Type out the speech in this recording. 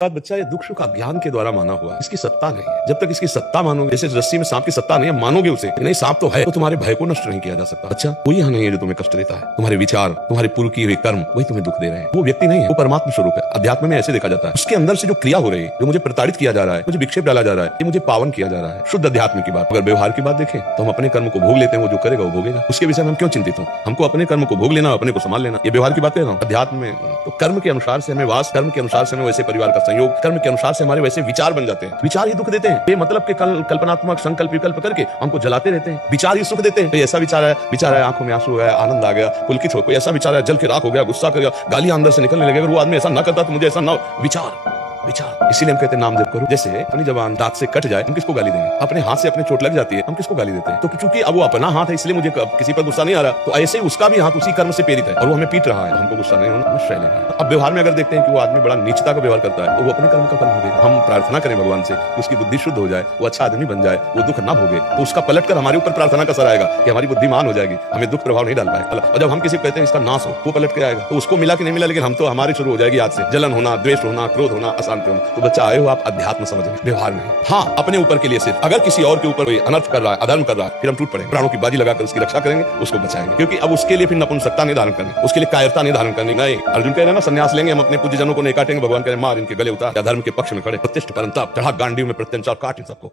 बात बच्चा ये दुख सुख अज्ञान के द्वारा माना हुआ है, इसकी सत्ता नहीं है। जब तक इसकी सत्ता मानोगे, जैसे रस्सी में सांप की सत्ता नहीं है, मानोगे उसे नहीं सांप तो है, तो तुम्हारे भय को नष्ट नहीं किया जा सकता। अच्छा कोई यहाँ नहीं है जो तुम्हें कष्ट देता है, तुम्हारे विचार, तुम्हारे पूर्व किए हुए कर्म वही तुम्हें दुख दे रहे हैं। वो व्यक्ति नहीं है, वो परमात्मा स्वरूप है। अध्यात्म में ऐसे देखा जाता है, उसके अंदर से जो क्रिया हो रही है, जो मुझे प्रताड़ित किया जा रहा है, मुझे विक्षेप डाला जा रहा है, ये मुझे पावन किया जा रहा है। शुद्ध अध्यात्म की बात। अगर व्यवहार की बात देखें तो हम अपने कर्म को भोग लेते हैं, वो जो करेगा वो भोगेगा। उसके विषय में हम क्यों चिंतित हो? हमको अपने कर्म को भोग लेना, अपने को संभाल लेना। ये व्यवहार की बात कह रहा हूँ। अध्यात्म में तो कर्म के अनुसार से हमें वास, कर्म के अनुसार से हमें वैसे परिवार का संयोग, कर्म के अनुसार से हमारे वैसे विचार बन जाते हैं। विचार ही दुख देते हैं। ये मतलब के कल्पनात्मक संकल्प विकल्प करके हमको जलाते रहते हैं। विचार ही सुख देते हैं। ऐसा विचार है आंखों में आंसू है, आनंद आ गया, पुलकित हो। कोई ऐसा विचार है जल के राख हो गया, गुस्सा कर गया, गालियां अंदर से निकलने लगे। अगर वो आदमी ऐसा ना करता तो मुझे ऐसा ना विचार। इसीलिए हम कहते हैं नाम जप करो। जैसे अपनी जबान दांत से कट जाए, हम किसको गाली देंगे? अपने हाथ से अपने चोट लग जाती है, हम किसको गाली देते हैं? तो चूंकि अब वो अपना हाथ है, इसलिए मुझे किसी पर गुस्सा नहीं आ रहा, तो ऐसे ही उसका भी हाथ उसी कर्म से प्रेरित है और वो हमें पीट रहा है, हमको गुस्सा नहीं होना, हमें सह लेना है। अब व्यवहार में अगर देखते हैं कि वो आदमी बड़ा नीचता का व्यवहार करता है, तो वो अपने कर्म का फल भोगेगा। हम प्रार्थना करें भगवान से कि उसकी बुद्धि शुद्ध हो जाए, वो अच्छा आदमी बन जाए, वो दुख ना भोगे, तो उसका पलट कर हमारे ऊपर प्रार्थना का असर आएगा कि हमारी बुद्धिमान हो जाएगी, हमें दुख प्रभाव नहीं डाल पाएगा। और जब हम किसी को कहते हैं इसका नाश हो, वो पलट के आएगा, तो उसको मिला कि नहीं मिला, लेकिन हम तो हमारी शुरू हो जाएगी आज से जलन होना, द्वेष होना, क्रोध होना, अशांति होना। तो बच्चा आए हो आप अध्यात्म समझ रहे, व्यवहार नहीं। हाँ अपने ऊपर के लिए सिर्फ, अगर किसी और के ऊपर कोई अनर्थ कर रहा है, अधर्म कर रहा है, फिर हम टूट पड़ेंगे, प्राणों की बाजी लगाकर उसकी रक्षा करेंगे, उसको बचाएंगे। क्योंकि अब उसके लिए फिर नपुंसकता नहीं धारण करनी, उसके लिए कायरता नहीं धारण करनी। नहीं, अर्जुन कह रहे हैं ना संन्यास लेंगे हम, अपने पूज्य जनों को नहीं काटेंगे। भगवान कह रहे हैं मार इनके गले उतार, धर्म के पक्ष में खड़े, प्रतिष्ठ परंताप, चढ़ा गांडीव में प्रत्यंचार, काट इन सबको।